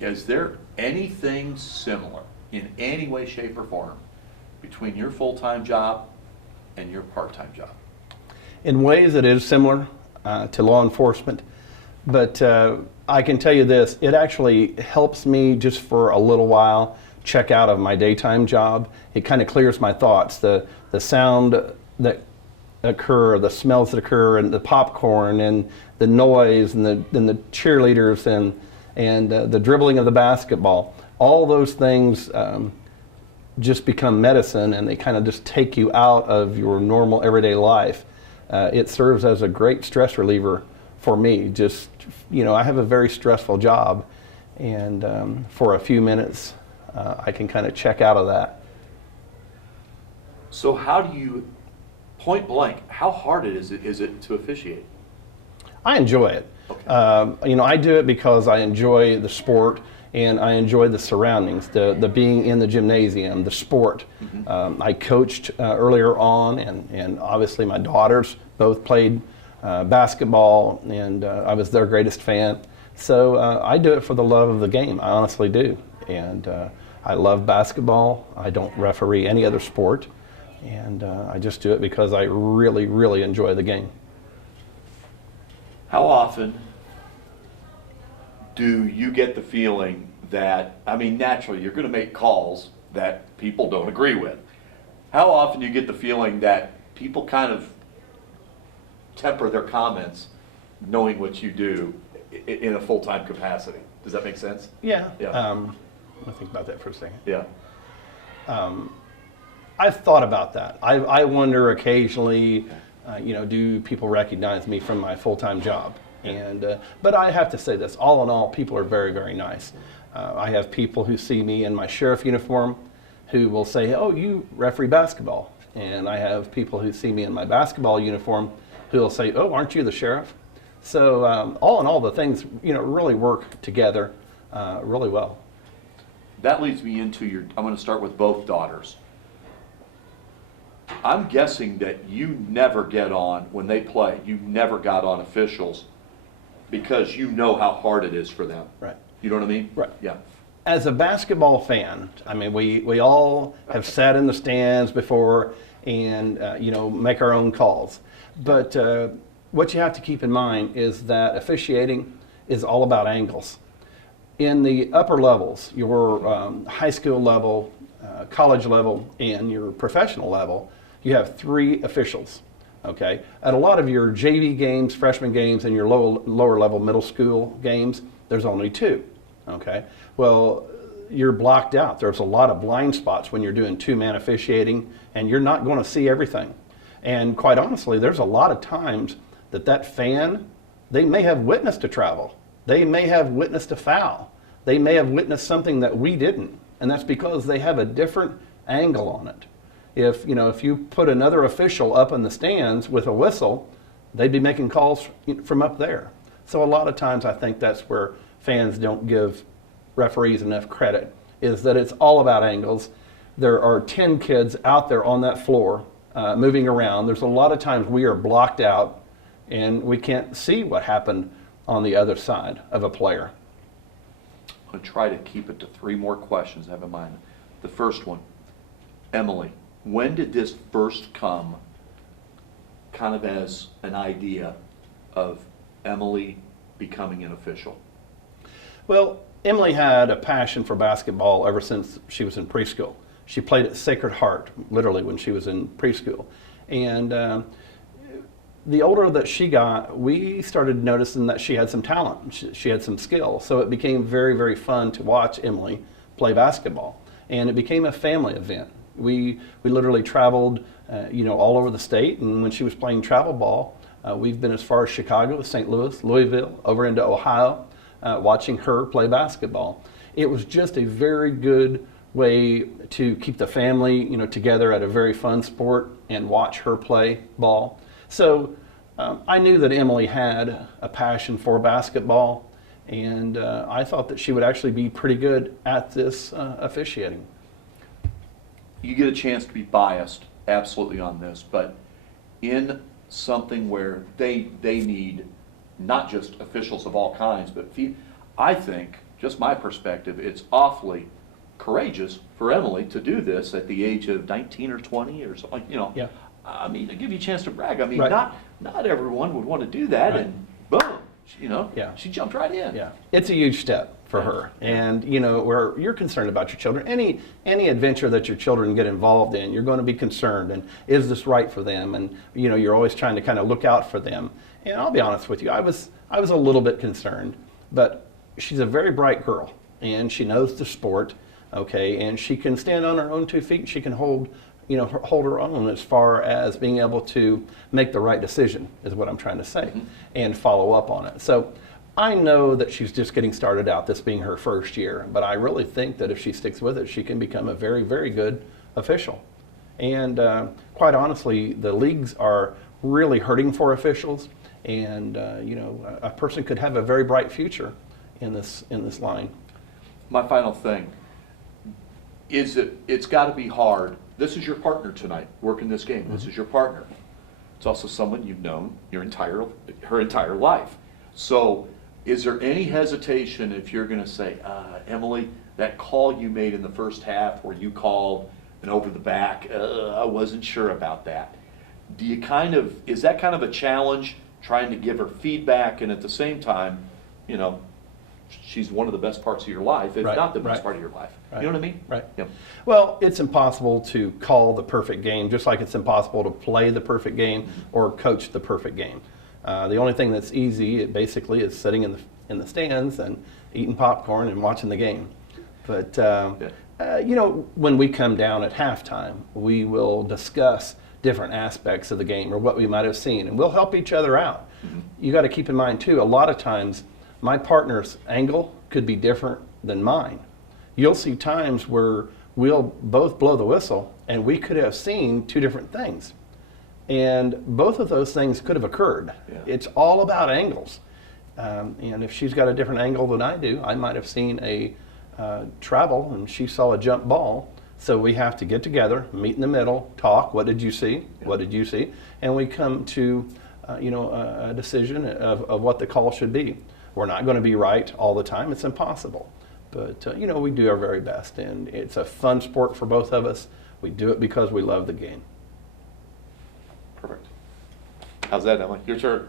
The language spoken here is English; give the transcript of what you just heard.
Is there anything similar in any way, shape, or form between your full-time job and your part-time job? In ways it is similar to law enforcement, but I can tell you this, it actually helps me just for a little while check out of my daytime job. It kind of clears my thoughts. The sound that occur, the smells that occur, and the popcorn and the noise and the cheerleaders and the dribbling of the basketball, all those things just become medicine, and they kind of just take you out of your normal everyday life. It serves as a great stress reliever for me. Just, I have a very stressful job, and for a few minutes I can kind of check out of that. So how do you, point blank, how hard is it to officiate? I enjoy it. Okay. I do it because I enjoy the sport and I enjoy the surroundings, the being in the gymnasium, the sport. Mm-hmm. I coached earlier on, and obviously my daughters both played basketball, and I was their greatest fan. So I do it for the love of the game, I honestly do. And I love basketball. I don't referee any other sport, and I just do it because I really, really enjoy the game. How often do you get the feeling that, naturally you're going to make calls that people don't agree with. How often do you get the feeling that people kind of temper their comments knowing what you do in a full-time capacity? Does that make sense? Yeah. Yeah. I'll think about that for a second. Yeah. I've thought about that. I wonder occasionally, do people recognize me from my full-time job? And but I have to say this, all in all, people are very, very nice. I have people who see me in my sheriff uniform who will say, oh, you referee basketball. And I have people who see me in my basketball uniform who will say, oh, aren't you the sheriff? So all in all, the things, really work together really well. That leads me into I'm going to start with both daughters. I'm guessing that you never get on, when they play, you never got on officials because you know how hard it is for them. Right. You know what I mean? Right. Yeah. As a basketball fan, we all have sat in the stands before and, make our own calls. But what you have to keep in mind is that officiating is all about angles. In the upper levels, your high school level, college level, and your professional level, you have 3 officials. Okay, at a lot of your JV games, freshman games, and your lower level middle school games, there's only 2. Okay, well, you're blocked out. There's a lot of blind spots when you're doing 2-man officiating, and you're not going to see everything. And quite honestly, there's a lot of times that fan, they may have witnessed a travel. They may have witnessed a foul. They may have witnessed something that we didn't, and that's because they have a different angle on it. If you put another official up in the stands with a whistle, they'd be making calls from up there. So a lot of times I think that's where fans don't give referees enough credit, is that it's all about angles. There are 10 kids out there on that floor moving around. There's a lot of times we are blocked out and we can't see what happened on the other side of a player. I'm going to try to keep it to 3 more questions I have in mind. The first one, Emily, when did this first come kind of as an idea of Emily becoming an official? Well, Emily had a passion for basketball ever since she was in preschool. She played at Sacred Heart, literally, when she was in preschool. And the older that she got, we started noticing that she had some talent. She had some skill. So it became very, very fun to watch Emily play basketball. And it became a family event. We literally traveled, all over the state. And when she was playing travel ball, we've been as far as Chicago, St. Louis, Louisville, over into Ohio, watching her play basketball. It was just a very good way to keep the family, together at a very fun sport and watch her play ball. So I knew that Emily had a passion for basketball, and I thought that she would actually be pretty good at this officiating. You get a chance to be biased, absolutely, on this, but in something where they need not just officials of all kinds, but I think just my perspective, it's awfully courageous for Emily to do this at the age of 19 or 20 or something, you know. Yeah. I mean, to give you a chance to brag, I mean, Right. not everyone would want to do that, Right. and boom, you know, Yeah. she jumped right in. Yeah, it's a huge step for Yeah. her. And you know, where you're concerned about your children, any adventure that your children get involved in, you're going to be concerned, and is this right for them? And you know, you're always trying to kind of look out for them. And I'll be honest with you, I was a little bit concerned, but she's a very bright girl, and she knows the sport, okay, and she can stand on her own 2 feet. She can hold her own as far as being able to make the right decision, is what I'm trying to say, and follow up on it. So I know that she's just getting started out, this being her first year, but I really think that if she sticks with it, she can become a very, very good official. And quite honestly, the leagues are really hurting for officials, and a person could have a very bright future in this line. My final thing is that it's got to be hard. This is your partner tonight, working this game. This is your partner. It's also someone you've known her entire life. So is there any hesitation if you're going to say, Emily, that call you made in the first half where you called and over the back, I wasn't sure about that. Do you is that kind of a challenge, trying to give her feedback, and at the same time, you know, she's one of the best parts of your life, if Right, not the best right. part of your life. Right. You know what I mean? Right. Yep. Well, it's impossible to call the perfect game, just like it's impossible to play the perfect game or coach the perfect game. The only thing that's easy, basically, is sitting in the stands and eating popcorn and watching the game. But when we come down at halftime, we will discuss different aspects of the game or what we might have seen, and we'll help each other out. You got to keep in mind too, a lot of times my partner's angle could be different than mine. You'll see times where we'll both blow the whistle and we could have seen two different things, and both of those things could have occurred. Yeah. It's all about angles, and if she's got a different angle than I do, I might have seen a travel and she saw a jump ball. So we have to get together, meet in the middle, talk. What did you see? Yeah. What did you see? And we come to a decision of what the call should be. We're not going to be right all the time. It's impossible. But we do our very best, and it's a fun sport for both of us. We do it because we love the game. Perfect. How's that, Emily? Your turn.